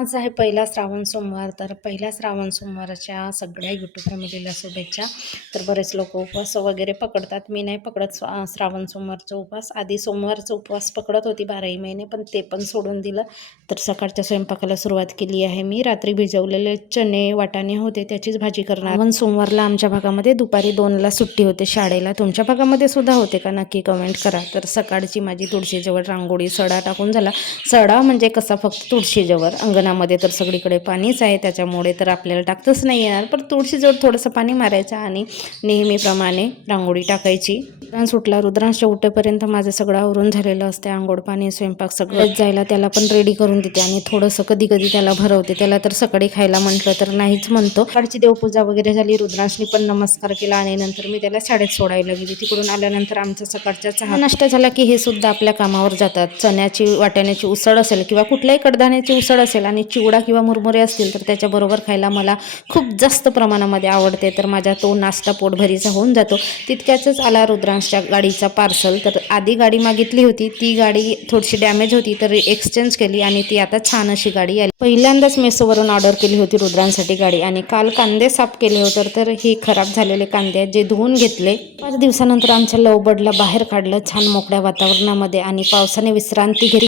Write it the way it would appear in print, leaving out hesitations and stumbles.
आज आहे पहिला श्रावण सोमवार. तर पहिल्या श्रावण सोमवारच्या सगळ्या यूट्यूब फॅमिलीला शुभेच्छा. तर बरेच लोक उपवास वगैरे पकडतात. मी नाही पकडत श्रावण सोमवारचा उपवास. आधी सोमवारचा उपवास पकडत होती 12ही महिने, पण ते पण सोडून दिलं. तर सकाळच्या स्वयंपाकाला सुरुवात केली आहे मी. रात्री भिजवलेले चणे वाटाणे होते, त्याचीच भाजी करणार. श्रावण सोमवारला आमच्या भागामध्ये दुपारी 2ला सुट्टी होते शाळेला. तुमच्या भागामध्ये सुद्धा होते का? नक्की कमेंट करा. तर सकाळची माझी तुळशीजवळ रांगोळी सडा टाकून झाला. सडा म्हणजे कसा, फक्त तुळशीजवळ. अंगणामध्ये तर सगळीकडे पाणीच आहे, त्याच्यामुळे तर आपल्याला टाकतच नाही येणार. पण तुळशीजवळ थोडंसं पाणी मारायचं आणि नेहमीप्रमाणे रांगोळी टाकायची. रुद्रांश उठला. रुद्रांशच्या उठेपर्यंत माझं सगळं आवरून झालेलं असते. आंघोळ पाणी स्वयंपाक सगळंच जायला त्याला पण रेडी करून देते आणि थोडंसं कधी कधी त्याला भरवते. त्याला तर सकाळी खायला म्हटलं तर नाहीच म्हणतो. सकाळची देवपूजा वगैरे झाली. रुद्रांशनी पण नमस्कार केला आणि नंतर मी त्याला शाळेत सोडायला गेली. तिकडून आल्यानंतर आमचा सकाळचा चहा नाश्ता झाला की हे सुद्धा आपल्या कामावर जातात. चण्याची वाटाण्याची उसळ असेल किंवा कुठल्याही कडधान्याची उसळ असेल आणि चिवडा किंवा मुरमुरे असतील तर त्याच्याबरोबर खायला मला खूप जास्त प्रमाणामध्ये आवडते. तर माझा तो नाश्ता पोटभरीचा होऊन जातो. तितक्याच आला रुद्रांशच्या गाडीचा पार्सल. तर आधी गाडी मागितली होती, ती गाडी थोडीशी डॅमेज होती, तर एक्सचेंज केली आणि ती आता छान अशी गाडी आली. पहिल्यांदाच मेसोवरून ऑर्डर केली होती रुद्रांसाठी गाडी. आणि काल कांदे साफ केले होते, तर हे खराब झालेले कांदे आहेत जे धुवून घेतले. 5 दिवसानंतर आमच्या लवबर्डला बाहेर काढलं छान मोकळ्या वातावरणामध्ये आणि पावसाने विश्रांती घेतली.